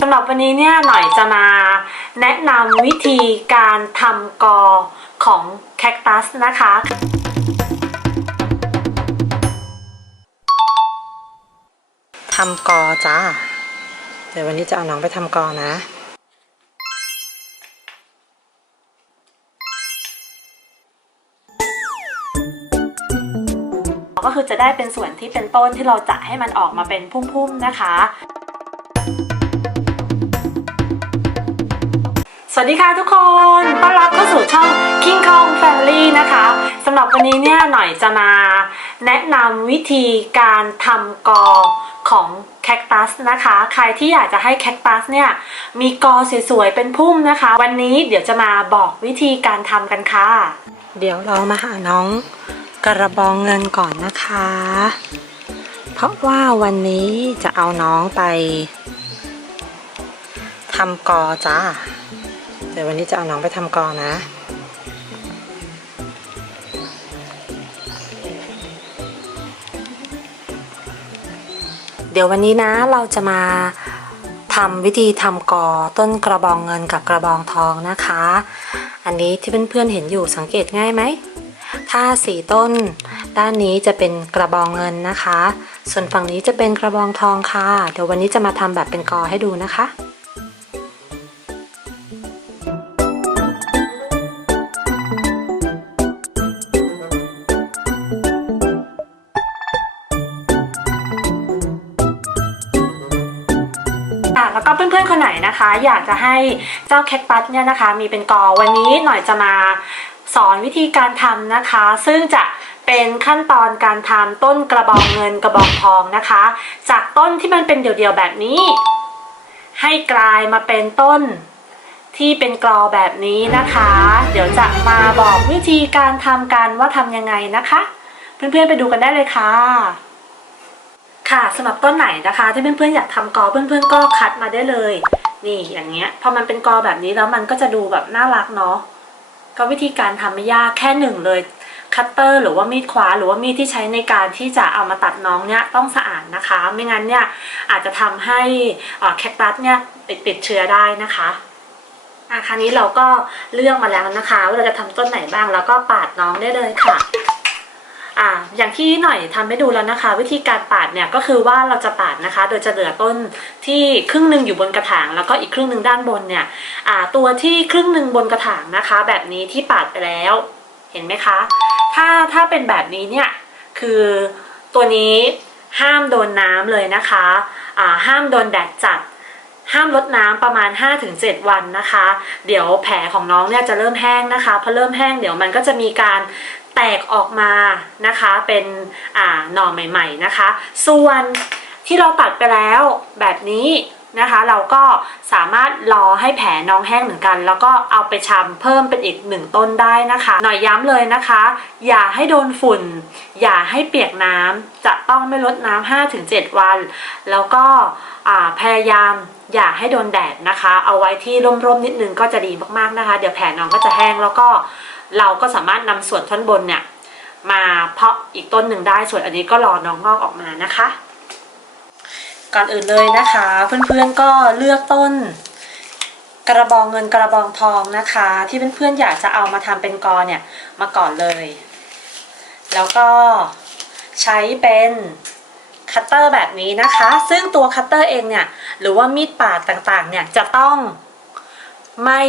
สำหรับวันนี้เนี่ยหน่อยจะมาแนะนำวิธีการทำกอของแคคตัสนะคะ ทำกอจ้า เดี๋ยววันนี้จะเอาน้องไปทำกอนะ ก็คือจะได้เป็นส่วนที่เป็นต้นที่เราจะให้มันออกมาเป็นพุ่มๆนะคะสวัสดีค่ะทุกคน ต้อนรับเข้าสู่ช่อง King Kong Family นะคะสำหรับวันนี้เนี่ยหน่อยจะมาแนะนำวิธีการทำกอของแคคตัสนะคะ ใครที่อยากจะให้แคคตัสเนี่ยมีกอสวยๆ เป็นพุ่มนะคะ วันนี้เดี๋ยวจะมาบอกวิธีการทำกันค่ะ เดี๋ยวเรามาหาน้อง กระบองเงินก่อนนะคะ เพราะว่าวันนี้จะเอาน้องไปทำกอจ้าเดี๋ยววันนี้จะเอาน้องไปทำกอนะเดี๋ยววันนี้นะเราจะมาทำวิธีทำกอต้นกระบองเงินกับกระบองทองนะคะ อันนี้ที่เพื่อนๆเห็นอยู่สังเกตง่ายไหม ถ้าสีต้น ด้านนี้จะเป็นกระบองเงินนะคะ ส่วนฝั่งนี้จะเป็นกระบองทองค่ะ เดี๋ยววันนี้จะมาทำแบบเป็นกอให้ดูนะคะค่ะแล้วก็เพื่อนๆคนไหนนะคะ อยากจะให้เจ้าแคคตัสเนี่ยนะคะ มีเป็นกอวันนี้หน่อยจะมา สอนวิธีการทำนะคะ ซึ่งจะเป็นขั้นตอนการทำต้นกระบองเงินกระบองทองนะคะ จากต้นที่มันเป็นเดี่ยวๆแบบนี้ ให้กลายมาเป็นต้นที่เป็นกรอแบบนี้นะคะ เดี๋ยวจะมาบอกวิธีการทำกันว่าทำยังไงนะคะ เพื่อนๆไปดูกันได้เลยค่ะ ค่ะสำหรับต้นไหนนะคะ ที่เพื่อนๆอยากทำกรอเพื่อนๆก็คัดมาได้เลย นี่อย่างเงี้ยพอมันเป็นกรอแบบนี้แล้วมันก็จะดูแบบน่ารักเนาะ ก็วิธีการทำไม่ยากแค่หนึ่งเลยคัตเตอร์หรือว่ามีดคว้าหรือว่ามีดที่ใช้ในการที่จะเอามาตัดน้องเนี่ยต้องสะอาดนะคะ ไม่งั้นเนี่ยอาจจะทำให้อ่อแคคตัสเนี่ยติดติดเชื้อได้นะคะอะคราวนี้เราก็เลือกมาแล้วนะคะ ว่าเราจะทำต้นไหนบ้างแล้วก็ปาดน้องได้เลยค่ะ อ่าอย่างที่หน่อยทำให้ดูแล้วนะคะ วิธีการปาดเนี่ยก็คือว่าเราจะปาดนะคะ โดยจะเหลือต้นที่ครึ่งหนึ่งอยู่บนกระถาง แล้วก็อีกครึ่งหนึ่งด้านบนเนี่ยอ่าตัวที่ครึ่งหนึ่งบนกระถางนะคะ แบบนี้ที่ปาดไปแล้วเห็นไหมคะ ถ้าถ้าเป็นแบบนี้เนี่ยคือตัวนี้ห้ามโดนน้ำเลยนะคะอ่าห้ามโดนแดดจัดห้ามลดน้ำประมาณ 5-7 วันนะคะ เดี๋ยวแผลของน้องเนี่ยจะเริ่มแห้งนะคะพอเริ่มแห้งเดี๋ยวมันก็จะมีการ แตกออกมานะคะเป็นอ่าหน่อใหม่ ๆนะคะ ส่วนที่เราตัดไปแล้วแบบนี้นะคะ เราก็สามารถรอให้แผลน้องแห้งเหมือนกัน แล้วก็เอาไปชำเพิ่มเป็นอีกหนึ่งต้นได้นะคะ หน่อยย้ำเลยนะคะ อย่าให้โดนฝุ่น อย่าให้เปียกน้ำจะต้องไม่ลดน้ำ5-7 วัน แล้วก็พยายามอย่าให้โดนแดดนะคะ เอาไว้ที่ร่มๆนิดนึงก็จะดีมากๆนะคะ เดี๋ยวแผลน้องก็จะแห้งแล้วก็ เราก็สามารถนำส่วนท่อนบนเนี่ยมาเพาะอีกต้นหนึ่งได้ส่วนอันนี้ก็รอน้องงอกออกมานะคะ ก่อนอื่นเลยนะคะ เพื่อนๆก็เลือกต้น กระบองเงินกระบองทองนะคะ ที่เพื่อนๆอยากจะเอามาทำเป็นกอเนี่ยมาก่อนเลย แล้วก็ใช้เป็นคัตเตอร์แบบนี้นะคะ ซึ่งตัวคัตเตอร์เองเนี่ยหรือว่ามีดปาดต่างๆเนี่ยจะต้อง ไม่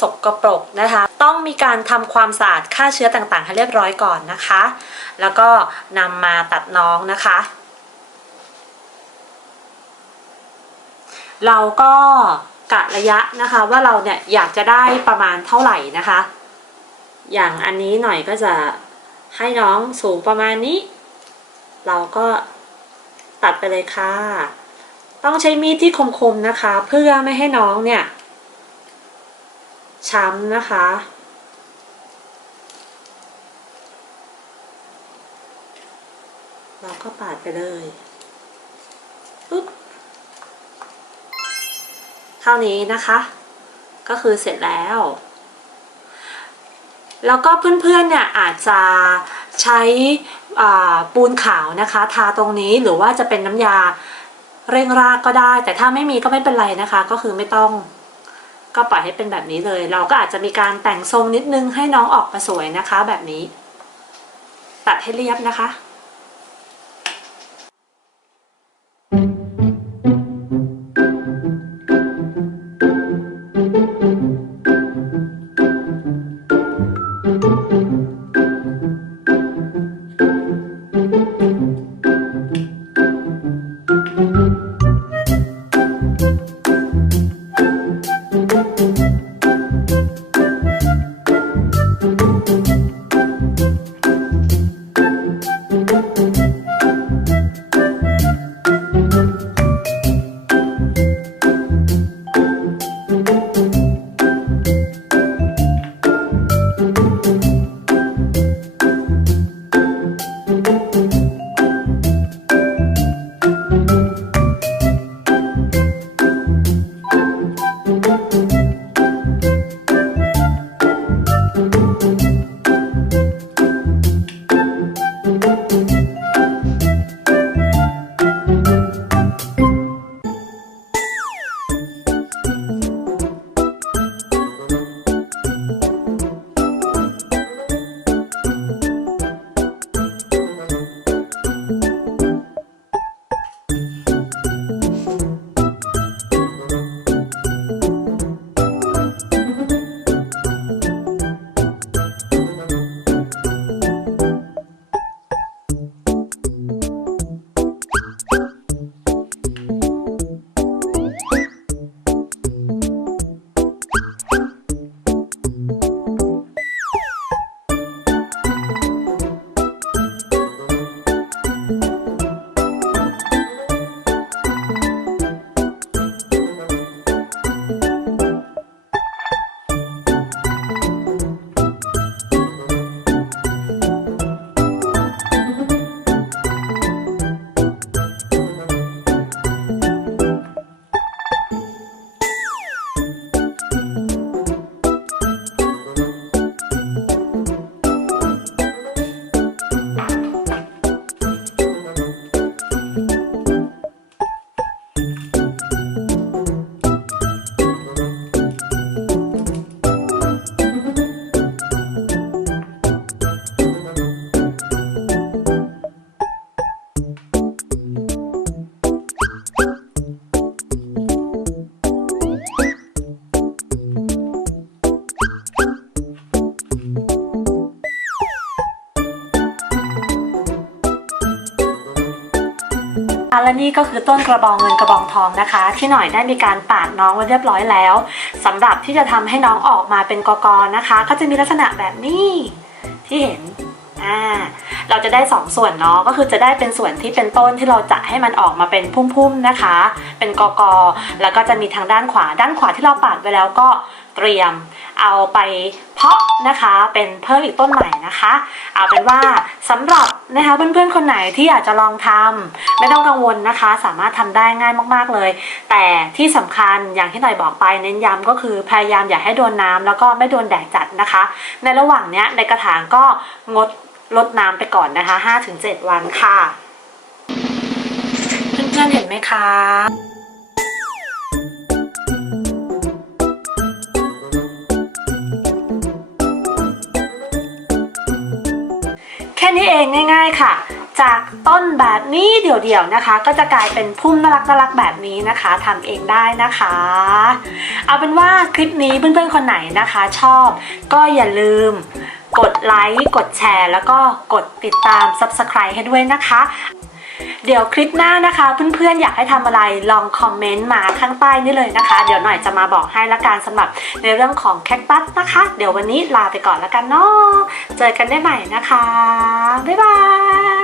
สกรปรกนะคะ ต้องมีการทำความสะอาดฆ่าเชื้อต่างๆ ให้เรียบร้อยก่อนนะคะ แล้วก็นำมาตัดน้องนะคะ เราก็กะระยะนะคะว่าเราเนี่ยอยากจะได้ประมาณเท่าไหร่นะคะ อย่างอันนี้หน่อยก็จะให้น้องสูงประมาณนี้ เราก็ตัดไปเลยค่ะ ต้องใช้มีดที่คมๆนะคะ เพื่อไม่ให้น้องเนี่ย ช้ำนะคะ เราก็ปาดไปเลยปุ๊บเท่านี้นะคะ ก็คือเสร็จแล้ว แล้วก็เพื่อนๆเนี่ยอาจจะใช้ปูนขาวนะคะ ทาตรงนี้หรือว่าจะเป็นน้ำยาเร่งรากก็ได้ แต่ถ้าไม่มีก็ไม่เป็นไรนะคะ ก็คือไม่ต้อง ก็ปล่อยให้เป็นแบบนี้เลย เราก็อาจจะมีการแต่งทรงนิดนึงให้น้องออกมาสวยนะคะ แบบนี้ ตัดให้เรียบนะคะะและนี่ก็คือต้นกระบองเงินกระบองทองนะคะ ที่หน่อยได้มีการปาดน้องไว้เรียบร้อยแล้วสำหรับที่จะทำให้น้องออกมาเป็นกกนะคะ ก็จะมีลักษณะแบบนี้ที่เห็น อ่าเราจะได้สองส่วนเนาะก็คือจะได้เป็นส่วนที่เป็นต้นที่เราจะให้มันออกมาเป็นพุ่มๆนะคะ เป็นกอกแล้วก็จะมีทางด้านขวาด้านขวาที่เราปาดไว้แล้วก็เตรียมเอาไปเพาะนะคะเป็นเพิ่มอีกต้นใหม่นะคะ เอาเป็นว่าสำหรับนะคะเพื่อนๆคนไหนที่อยากจะลองทำไม่ต้องกังวลนะคะ สามารถทำได้ง่ายมากๆเลย แต่ที่สำคัญอย่างที่หน่อยบอกไปเน้นย้ำก็คือพยายามอย่าให้โดนน้ำแล้วก็ไม่โดนแดดจัดนะคะ ในระหว่างเนี้ยในกระถางก็งด ลดน้ำไปก่อนนะคะ 5-7 วันค่ะ เพื่อนๆเห็นไหมคะแค่นี้เองง่าย ๆ ค่ะ จากต้นแบบนี้เดี่ยวๆนะคะ ก็จะกลายเป็นพุ่มน่ารักน่ารักๆแบบนี้นะคะทำเองได้นะคะ เอาเป็นว่าคลิปนี้เพื่อนๆคนไหนนะคะ ชอบก็อย่าลืมกดไลค์ กดแชร์ แล้วก็กดติดตาม Subscribe ให้ด้วยนะคะ เดี๋ยวคลิปหน้านะคะ เพื่อนๆ อยากให้ทำอะไรลองคอมเมนต์มาข้างใต้นี่เลยนะคะ เดี๋ยวหน่อยจะมาบอกให้ละกันสำหรับในเรื่องของแคคตัสนะคะ เดี๋ยววันนี้ลาไปก่อนแล้วกันเนาะเจอกันได้ใหม่นะคะ บ๊ายบาย